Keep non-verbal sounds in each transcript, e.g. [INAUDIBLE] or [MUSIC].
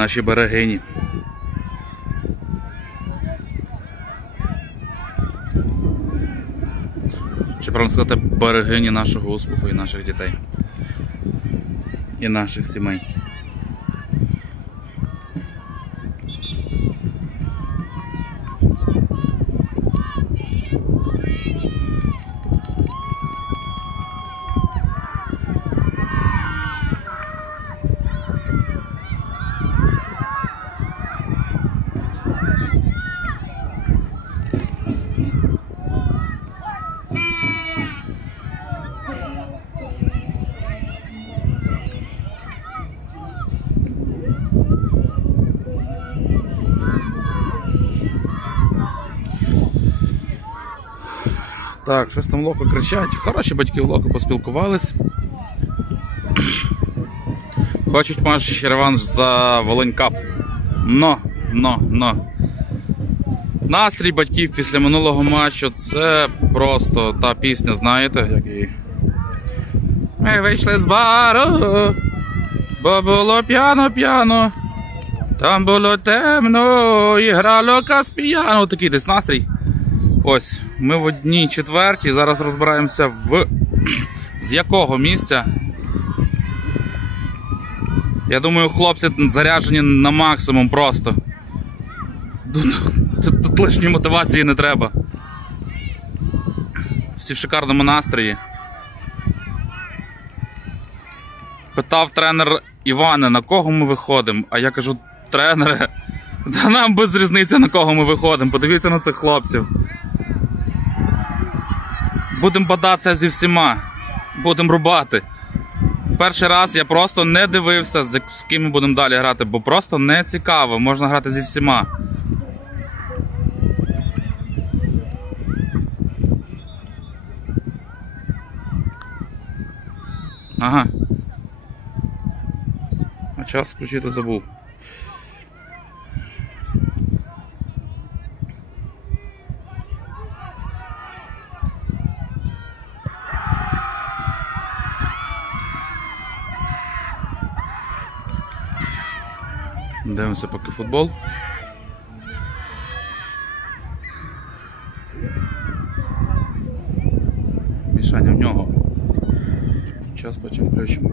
наші берегині. Чи правильно сказати, берегині нашого успіху і наших дітей. І наших сімей. Так, щось там локо кричать. Хороші батьки в локо поспілкувались. Хочуть ще реванш за Волинь Кап. Но, но, но. Настрій батьків після минулого матчу це просто та пісня, знаєте, як її. Ми вийшли з бару, бо було п'яно-п'яно. Там було темно, і грало Каспіяно. Такий десь настрій. Ось, ми в одній четвертій. Зараз розбираємося в з якого місця. Я думаю, хлопці заряджені на максимум просто. Тут, тут, тут лишньої мотивації не треба. Всі в шикарному настрої. Питав тренер Івана, на кого ми виходимо. А я кажу, тренере, [LAUGHS] та нам без різниці на кого ми виходимо. Подивіться на цих хлопців. Будемо бадатися зі всіма. Будемо рубати. Перший раз я просто не дивився, з ким ми будемо далі грати, бо просто не цікаво. Можна грати зі всіма. Ага. А час включити забув. Дивимося поки футбол. Мішання в нього. Час потім включимо.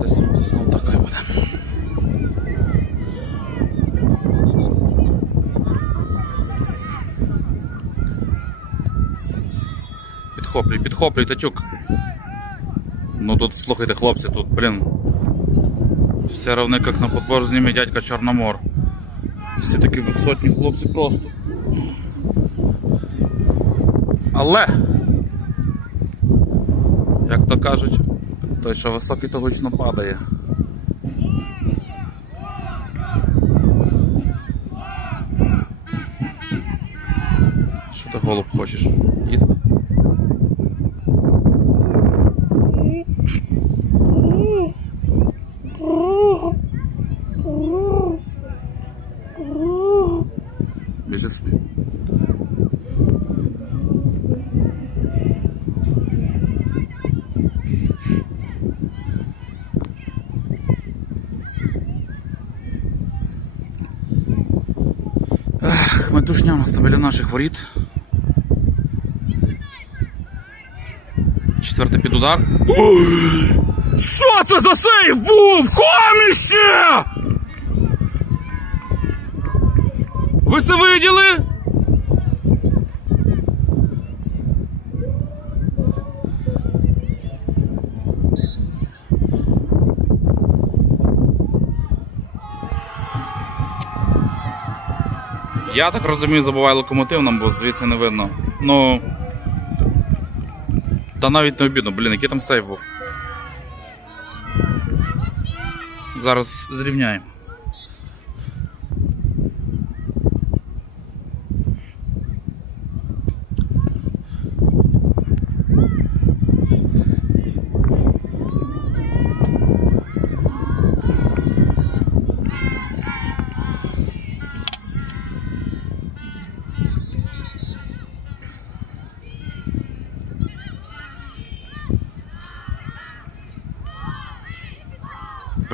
Десь знову такою буде. Підхоплюй, підхоплюй, Татюк. Ну тут, слухайте, хлопці, тут, блін. Все равно як на подбор з ними дядька Чорномор. Всі такі висотні хлопці просто. Але, як то кажуть, той, що високий, то гучно падає. Що ти голуб хочеш? Їсти? Біжи собі. Ах, метушня у нас там біля наших воріт. Четвертий під удар. Що це за сейф був? Хоміще! Ви це виділи? Я так розумію, забуває локомотив нам, бо звідси не видно. Ну. Та навіть не обідно, блін, який там сейф був. Зараз зрівняємо.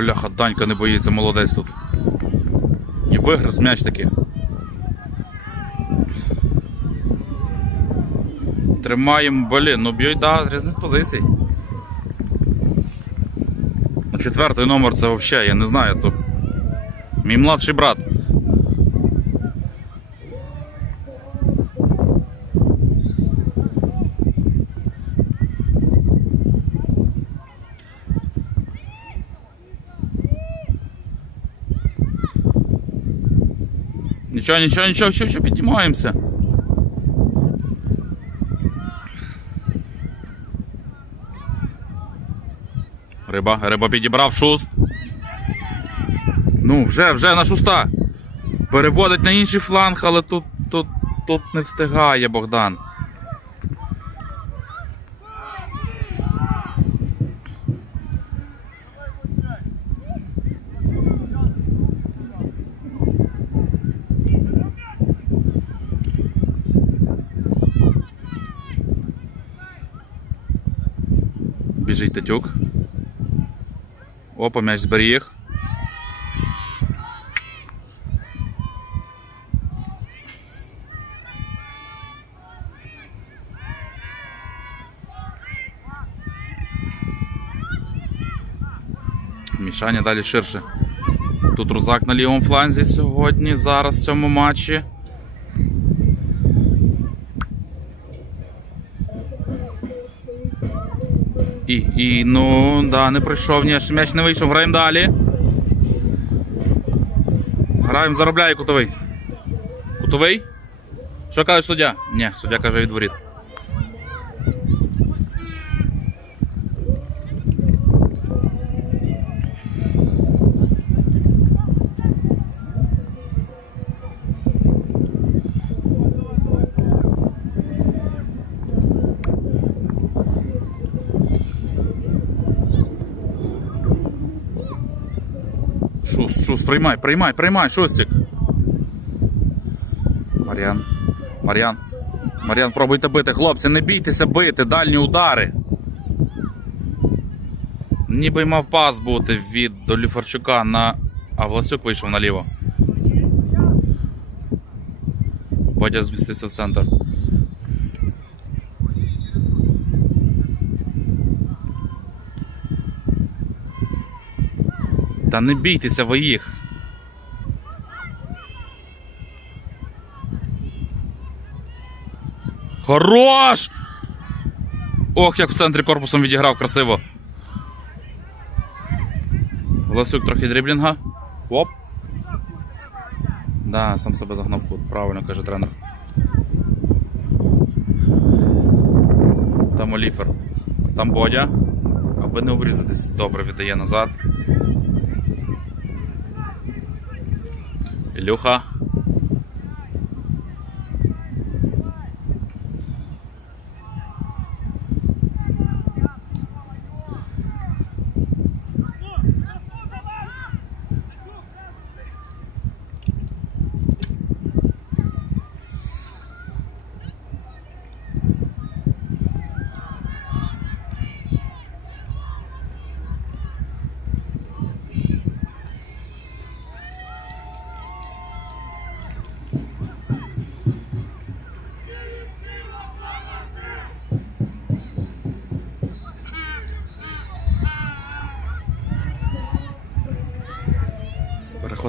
Бляха, Данька не боїться, молодець тут. І виграв м'яч таки. Тримаємо, блін, ну б'ють да, з різних позицій. Четвертий номер це взагалі, я не знаю, то. Мій младший брат. Нічого, нічого, нічого, що, що піднімаємося. Риба, риба підібрав шуст. Ну, вже, вже на шуста. Переводить на інший фланг, але тут, тут, тут не встигає Богдан. Татюк. Опа, м'яч зберіг. Мішання далі ширше. Тут Рузак на лівому фланзі сьогодні, зараз в цьому матчі. І, ну, да, не прийшов, ні, ще м'яч не вийшов, граємо далі. Граємо, заробляє кутовий. Кутовий? Що каже суддя? Ні, суддя каже відворіт. Шуст, приймай, приймай, приймай, шустик. Мар'ян. Мар'ян. Мар'ян, пробуйте бити, хлопці, не бійтеся бити, дальні удари. Ніби мав пас бути від до Ліфарчука на. А Власюк вийшов наліво. Бодя змістився в центр. Та не бійтеся ви їх. Хорош! Ох, як в центрі корпусом відіграв красиво. Власюк трохи дріблінга. Оп. Да, сам себе загнав кут. Правильно каже тренер. Там Оліфер. Там Бодя. Аби не обрізатись, добре віддає назад. Ілюха.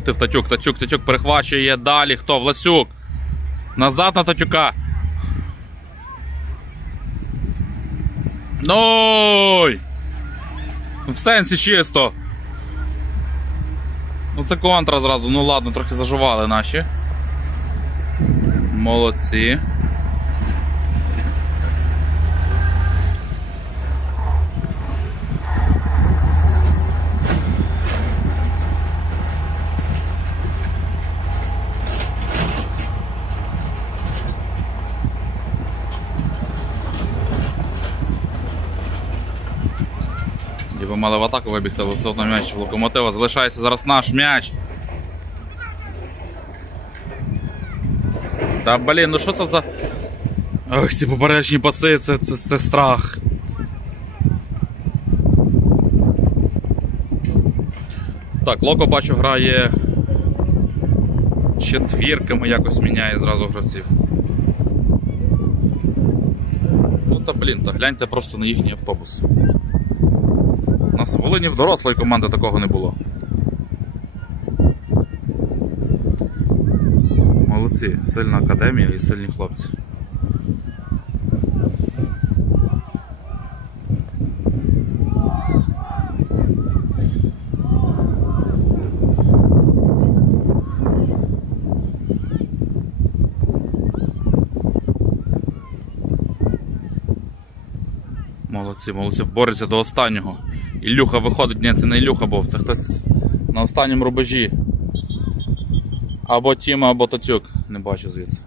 Перехватив Татюк, Татюк, Татюк перехвачує далі. Хто? Власюк. Назад на Татюка. Ой! В сенсі чисто. Ну це контра зразу. Ну ладно, трохи зажували наші. Молодці. Мали в атаку вибігти, але все одно м'яч в локомотива. Залишається зараз наш м'яч. Та блін, ну що це за. Ох, ці поперечні паси, це, це, це страх. Так, Локо бачу грає четвірками, якось міняє зразу гравців. Ну та блін, та гляньте просто на їхній автобус. У нас в Волині в дорослої команди такого не було. Молодці, сильна академія і сильні хлопці. Молодці, молодці, борються до останнього. Ілюха виходить, ні, це не Ілюха був, це хтось на останньому рубежі. Або Тіма, або Татюк. Не бачу звідси.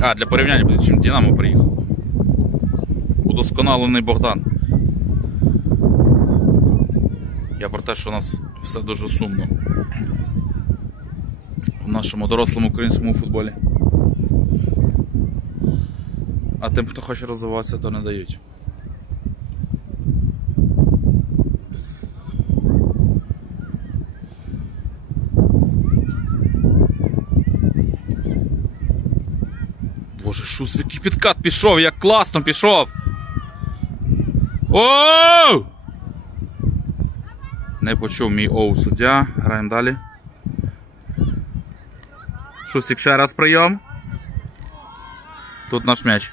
А, для порівняння буде, чим Динамо приїхало. Удосконалений Богдан. Я про те, що у нас все дуже сумно в нашому дорослому українському футболі. А тим, хто хоче розвиватися, то не дають. Боже, з який підкат пішов, як класно пішов! Оу! Не почув мій оу суддя. Граємо далі. Шустик ще раз прийом. Тут наш м'яч.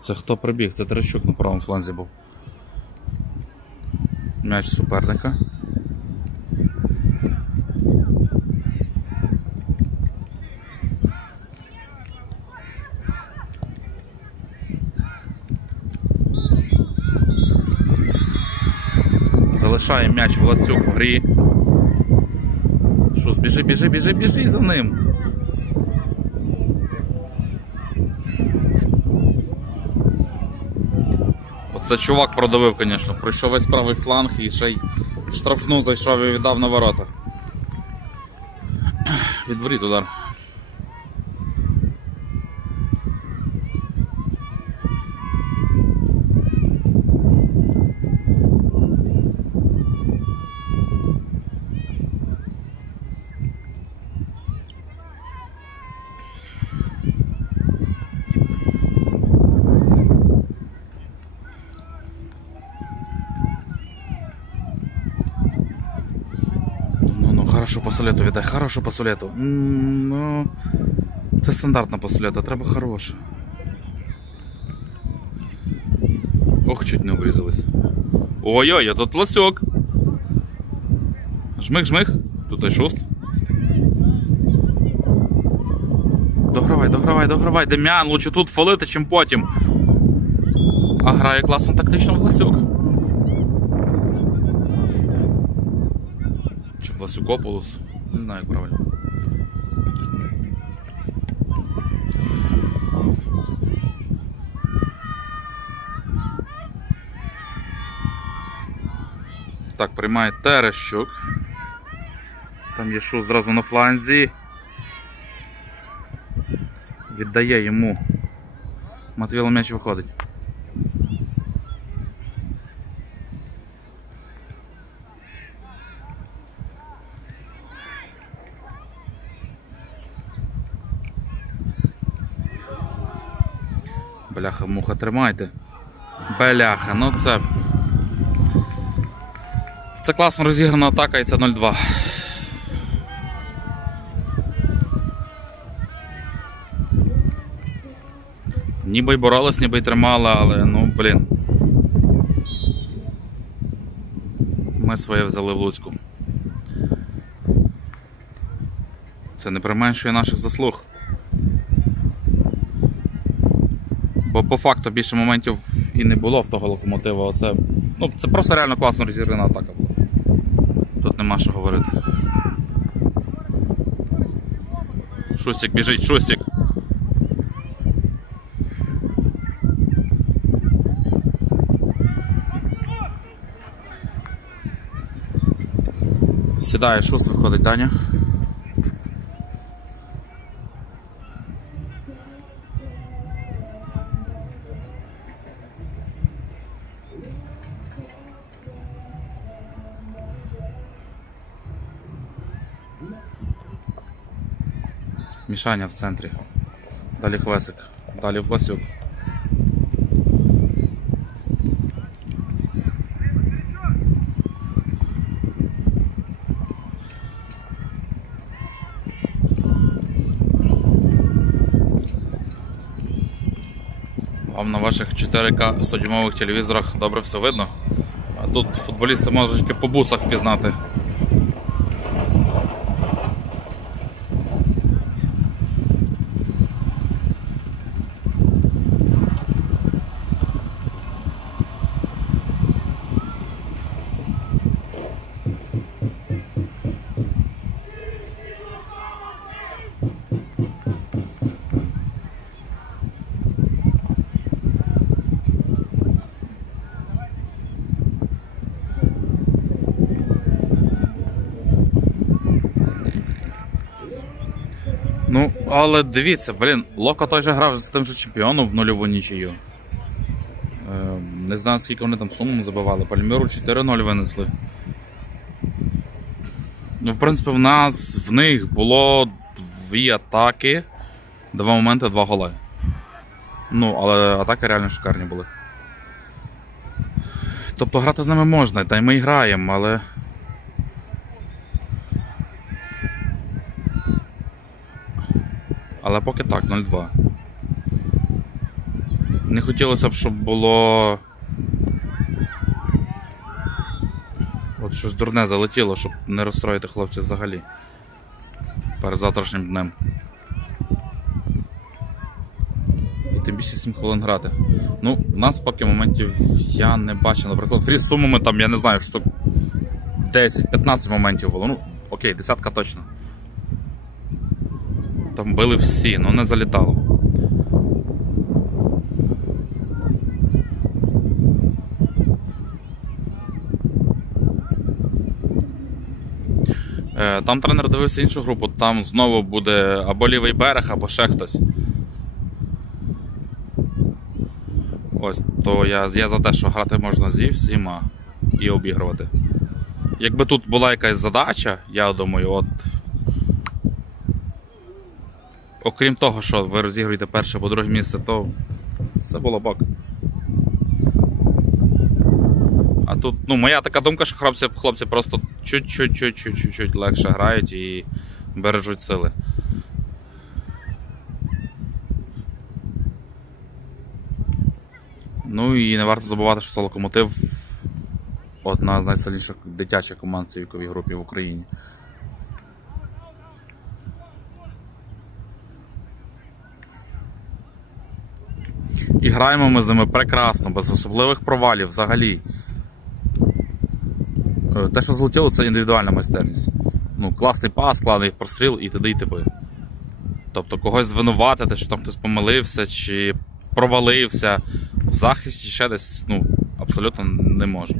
Це хто прибіг? Це Терещук на правому фланзі був. М'яч суперника. Залишає м'яч Власюк в грі. Що, біжи, біжи, біжи, біжи за ним. Оце чувак продавив, звісно. Пройшов весь правий фланг і ще й штрафну зайшов і віддав на ворота. Відворіт удар. Ну, ну, хорошо по солету віддай, хорошо посолету. Ну, це стандартна по треба хороше. Ох, чуть не обрізались. Ой-ой, а тут ласьок. Жмих, жмих. Тут і шуст. Догравай, догравай, догравай. Дем'ян, лучше тут фолити, чим потім. А грає класно тактично Власюк. Чи Власюкополос? Не знаю, як правильно. Так, приймає Терещук. Там є шу зразу на фланзі. Віддає йому. Матвіло м'яч виходить. Бляха, муха, тримайте. Бляха, ну це. Це класно розіграна атака і це 0-2. Ніби й боролись, ніби й тримали, але ну, блін. Ми своє взяли в Луцьку. Це не применшує наших заслуг. Бо по факту більше моментів і не було в того локомотива. Оце, ну, це просто реально класно розіграна атака була. Тут нема що говорити. Шустик біжить, Шустик. Сідає шуст, виходить Даня. Мішаня в центрі. Далі Хвесик. Далі Власюк. Вам на ваших 4К 100 телевізорах добре все видно. А тут футболісти можуть по бусах впізнати. Ну, але дивіться, блін, Локо той же грав з тим же чемпіоном в нульову нічию. Е, не знаю, скільки вони там сумом забивали. Пальміру 4-0 винесли. Ну, в принципі, в нас в них було дві атаки, два моменти, два голи. Ну, але атаки реально шикарні були. Тобто грати з ними можна, та й ми граємо, але. Але поки так, 0-2. Не хотілося б, щоб було. От щось дурне залетіло, щоб не розстроїти хлопців взагалі. Перед завтрашнім днем. І тим більше 7 хвилин грати. Ну, у нас поки моментів я не бачив. Наприклад, грі з сумами там, я не знаю, що 10-15 моментів було. Ну, окей, десятка точно. Там били всі, ну не залітало. Е, Там тренер дивився іншу групу, там знову буде або лівий берег, або ще хтось. Ось, то я, я за те, що грати можна зі всіма і обігрувати. Якби тут була якась задача, я думаю, от окрім того, що ви розігруєте перше або друге місце, то це було бок. А тут, ну, моя така думка, що хлопці, хлопці просто чуть-чуть-чуть-чуть легше грають і бережуть сили. Ну і не варто забувати, що це локомотив одна з найсильніших дитячих команд цій віковій групі в Україні. І граємо ми з ними прекрасно, без особливих провалів взагалі. Е, Те, що злетіло, це індивідуальна майстерність. Ну, класний пас, класний простріл і т.д. і т.п. Тобто когось звинуватити, що там хтось помилився чи провалився в захисті ще десь, ну, абсолютно не можу.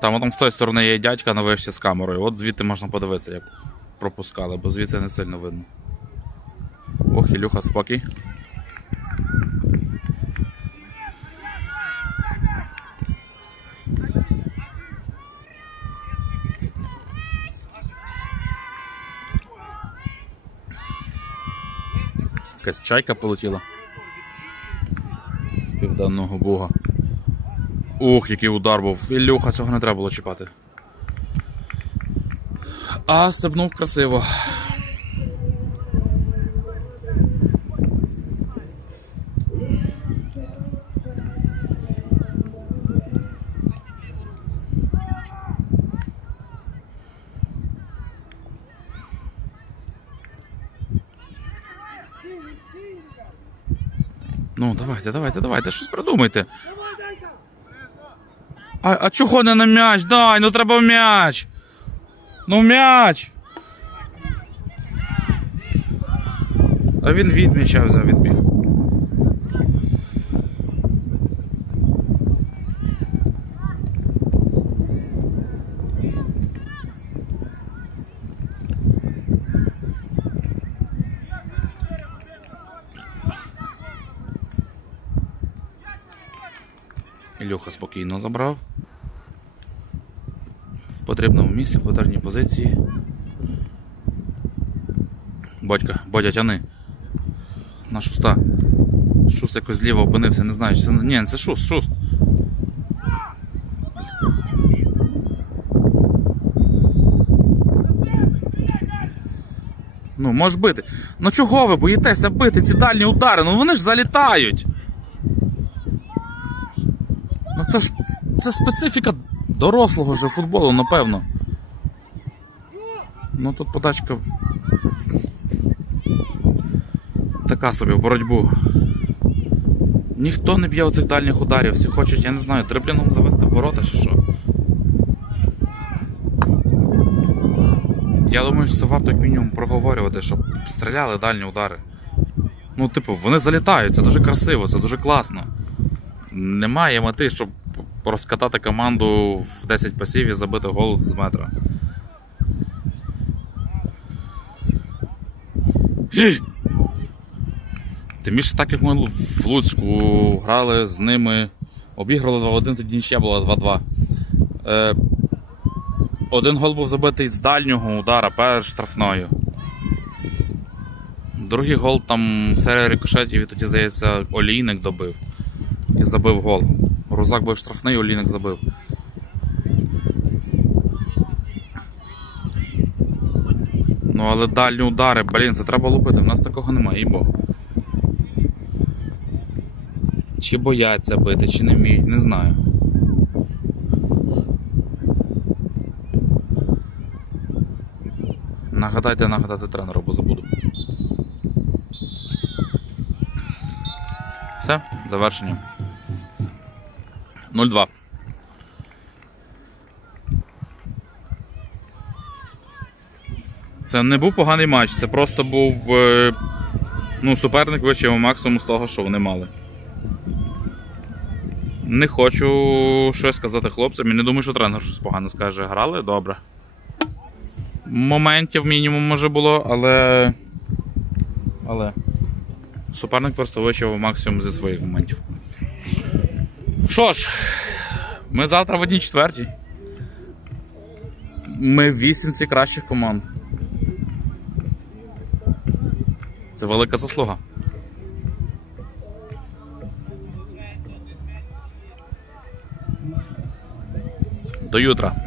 Там, там з тої сторони є дядька на вишці з камерою. От звідти можна подивитися, як пропускали, бо звідси не сильно видно. Ох, Ілюха, спокій. Якась чайка полетіла. З південного буга. Ох, який удар був. Ілюха, цього не треба було чіпати. А стебнув красиво. Ну, давайте, давайте, давайте, щось придумайте. А, а чого не на м'яч? Дай, ну треба в м'яч. Ну в м'яч. А він від м'яча взяв відбіг. Ілюха спокійно забрав. Потрібному місці, в потрібній позиції. Бодька, Бодя, тяни. На шуста. Шуст якось зліва опинився, не знаю, це. Ні, це шуст, шуст. Ну, можеш бити. Ну чого ви боїтеся бити ці дальні удари? Ну вони ж залітають. Ну це ж це специфіка дорослого вже футболу, напевно. Ну тут подачка. Така собі в боротьбу. Ніхто не б'є оцих дальніх ударів, всі хочуть, я не знаю, дриблінгом завести в ворота чи що. Я думаю, що це варто як мінімум проговорювати, щоб стріляли дальні удари. Ну, типу, вони залітають, це дуже красиво, це дуже класно. Немає мети, щоб розкатати команду в 10 пасів і забити гол з метра. Тим більше так, як ми в Луцьку грали з ними, обіграли 2-1, тоді нічия була 2-2. Е, один гол був забитий з дальнього удара перед штрафною. Другий гол там серія рикошетів, і тоді, здається, Олійник добив і забив гол. Рузак був штрафний, Олійник забив. Ну, але дальні удари, блін, це треба лупити, в нас такого немає, богу. Чи бояться бити, чи не вміють, не знаю. Нагадайте, нагадати тренеру, бо забуду. Все, завершення. 0-2. Це не був поганий матч, це просто був е, ну, суперник вищого максимуму з того, що вони мали. Не хочу щось сказати хлопцям. і не думаю, що тренер щось погане скаже. Грали добре. Моментів мінімум може було, але. Але. Суперник просто вичав максимум зі своїх моментів. Що ж, ми завтра в одній четвертій. Ми в вісімці кращих команд. Це велика заслуга. До ютра.